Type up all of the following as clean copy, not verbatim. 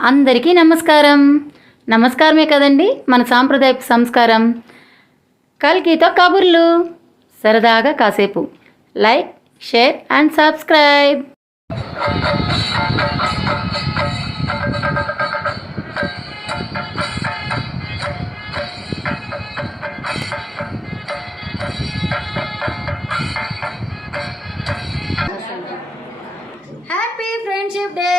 అందరికీ నమస్కారం. నమస్కారమే కదండి మన సాంప్రదాయపు సంస్కారం. కల్కితో కబుర్లు, సరదాగా కాసేపు. Like, share and subscribe. Happy friendship day.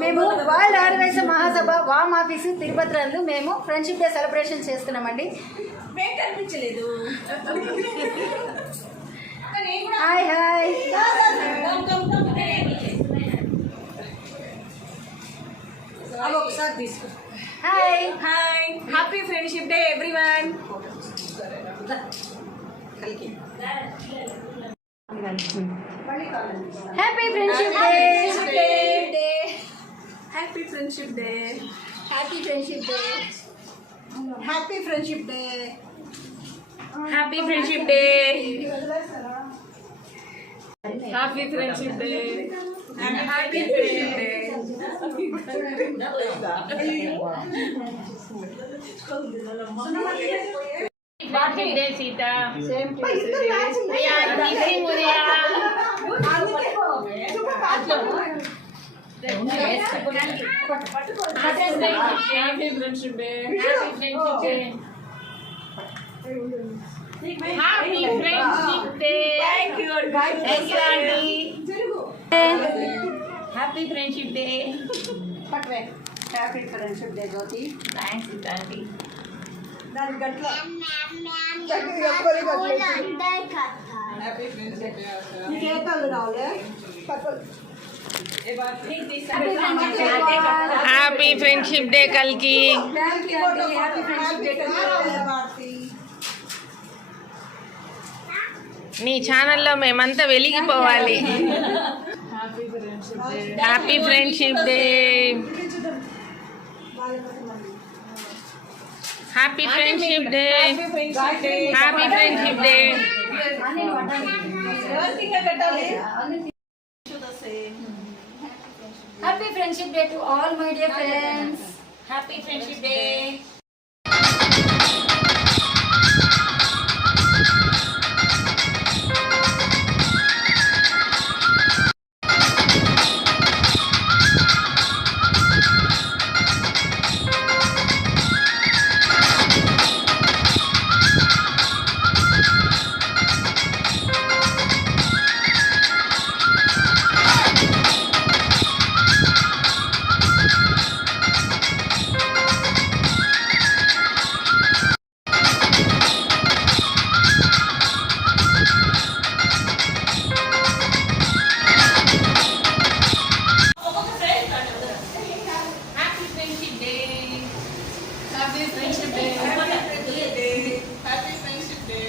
మేము వరల్డ్ ఆదివాసీ మహాసభ వామ్ ఆఫీసు తిరుపతిలో మేము ఫ్రెండ్షిప్ డే సెలబ్రేషన్ చేస్తున్నామండి. కనిపించలేదు. Hi hi. ఒకసారి తీసుకో. Hi hi, happy friendship day everyone. Happy friendship day. Happy friendship day. Happy friendship day. Happy friendship day. Happy friendship day. Happy friendship day. Happy friendship day. Birthday day Sita. Same to you. Kissing Udaya. Happy friendship day. Happy friendship day. Happy friendship day. Thank you aunty. Happy friendship day. Happy friendship day Jyoti. Thanks aunty. దాని గట్ల నీకేతాలు రావులే. Happy friendship day కల్కి. నీ ఛానల్లో మేమంతా వెలిగిపోవాలి. Happy friendship day. Happy friendship day. Happy friendship day. Happy friendship day to all my dear friends. Happy friendship day.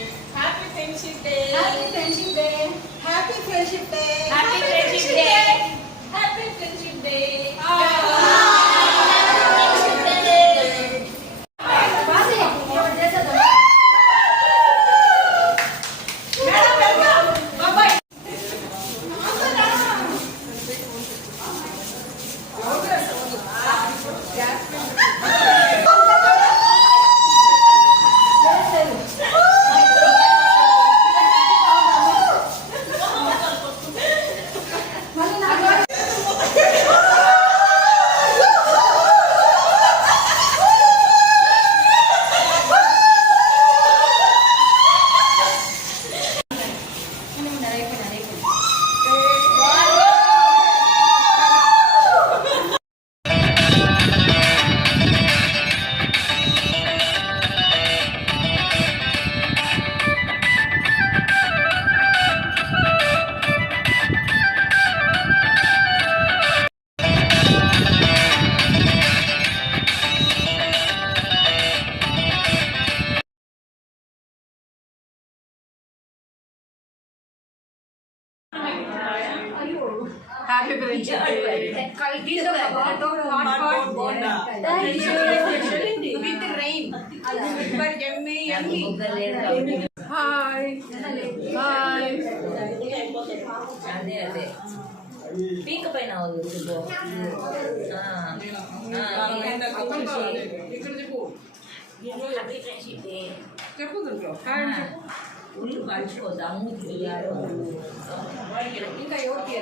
Happy friendship day. With rain. Hi hi. Pink పైన వదులు. ఉల్లు పంచుకోదాము. ఇంకా ఎవరికి